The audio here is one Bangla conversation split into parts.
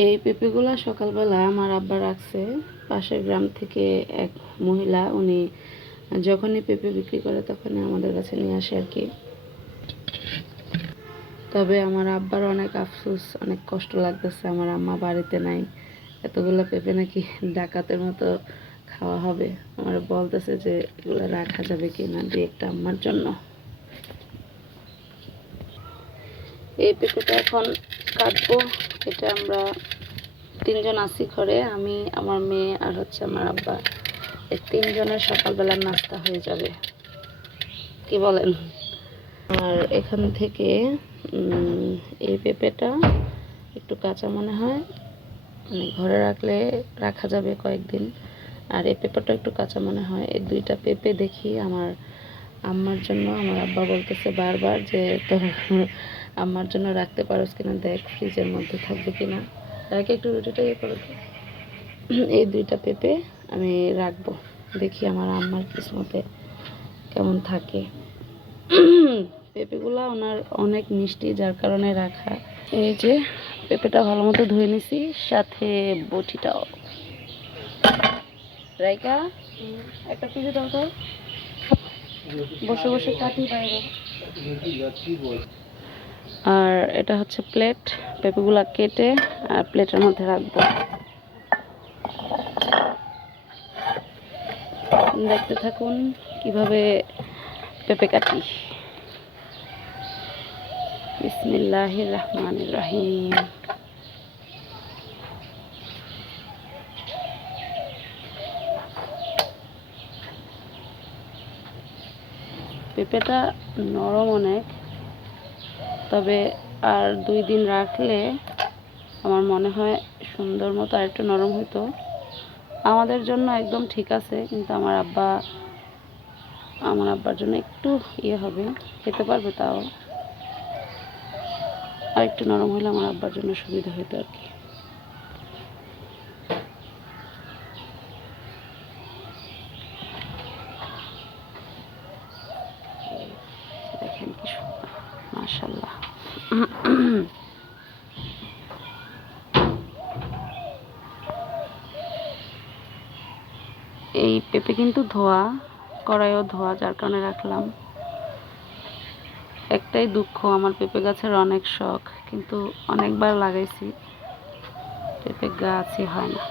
এই পেঁপেগুলো সকালবেলা আমার আব্বা রাখছে। পাশের গ্রাম থেকে এক মহিলা, উনি যখনই পেঁপে বিক্রি করে তখনই আমাদের কাছে নিয়ে আসে আর কি। তবে আমার আব্বার অনেক আফসোস, অনেক কষ্ট লাগতেছে, আমার আম্মা বাড়িতে নাই। এতগুলো পেঁপে নাকি ডাকাতের মতো খাওয়া হবে। আমার বলতেছে যে এগুলো রাখা যাবে কিনা, দিয়ে একটা আম্মার জন্য। এই পেঁপেটা এখন কাটবো। এটা আমরা 3 জন আছি ঘরে, আমি, আমার মেয়ে আর হচ্ছে আমার আব্বা। এই 3 জনের সকালবেলার নাস্তা হয়ে যাবে, কি বলেন? আর এখান থেকে এই পেঁপেটা একটু কাঁচা মনে হয়, মানে ঘরে রাখলে রাখা যাবে কয়েকদিন। আর এই পেঁপেটা একটু কাঁচা মনে হয়। এই 2টা পেঁপে দেখি আমার আম্মার জন্য। আমার আব্বা বলতেছে বারবার যে তোর আম্মার জন্য রাখতে পারোস কিনা, দেখ ফ্রিজের মধ্যে থাকবে কিনা। তাকে একটু রুটিটা ইয়ে করে দিই। এই 2টা পেঁপে আমি রাখবো, দেখি আমার আম্মার কিসমতে কেমন থাকে। পেঁপেগুলা ওনার অনেক মিষ্টি, যার কারণে রাখা। এই যে পেঁপেটা ভালো মতো ধুয়ে নিছি, সাথে বটিটাও। রাইকা একটা পিজে দাও তো, বসে বসে কাটি বাইরে। আর এটা হচ্ছে প্লেট, পেঁপেগুলা কেটে আর প্লেটের মধ্যে রাখবো। দেখতে থাকুন কিভাবে পেঁপে কাটি। বিসমিল্লাহির রহমানির রহিম। পেঁপেটা নরম অনেক, তবে আর 2 দিন রাখলে আমার মনে হয় সুন্দর মতো আর একটু নরম হতো। আমাদের জন্য একদম ঠিক আছে, কিন্তু আমার আব্বার জন্য একটু ইয়ে হবে, খেতে পারবে তাও। আর একটু নরম হলে আমার আব্বার জন্য সুবিধা হতো আর কি। দেখেন কি সুন্দর, মাশাআল্লাহ। এই পেঁপে কিন্তু ধোয়া, কড়াইও ধোয়া, যার কারণে রাখলাম। একটাই দুঃখ, আমার পেঁপে গাছের অনেক শখ, কিন্তু অনেকবার লাগাইছি, পেঁপে গাছই হয় না।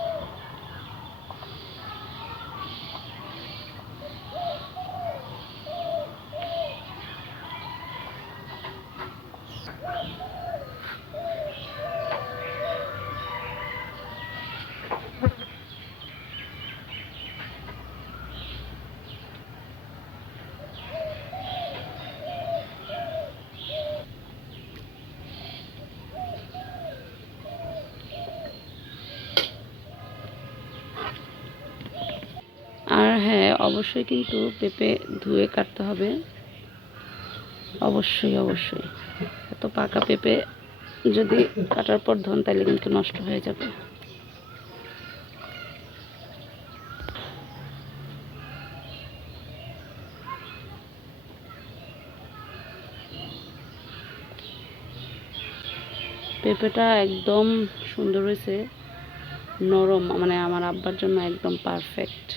আর হ্যাঁ, অবশ্যই কিন্তু পেঁপে ধুয়ে কাটতে হবে, অবশ্যই অবশ্যই। এত পাকা পেঁপে যদি কাটার পর ধন, তাহলে কিন্তু নষ্ট হয়ে যাবে। পেঁপেটা একদম সুন্দর হয়েছে, নরম, মানে আমার আব্বার জন্য একদম পারফেক্ট।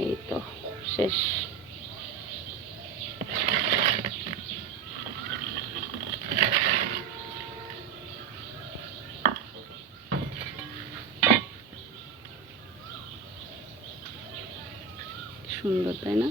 এই তো শেষ। সুন্দর, তাই না?